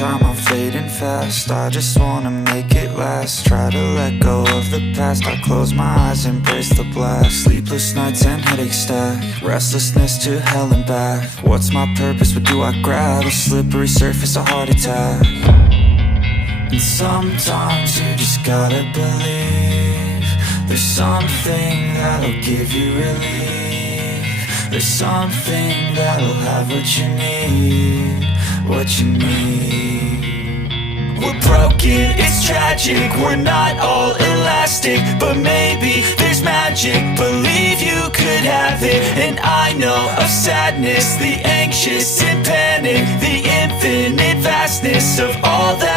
time, I'm fading fast. I just wanna make it last. Try to let go of the past. I close my eyes, embrace the blast. Sleepless nights and headache stack. Restlessness to hell and back. What's my purpose, what do I grab? A slippery surface, a heart attack. And sometimes you just gotta believe there's something that'll give you relief. There's something that'll have what you need, what you need. We're broken, it's tragic, we're not all elastic, but maybe there's magic, believe you could have it. And I know of sadness, the anxious and panic, the infinite vastness of all that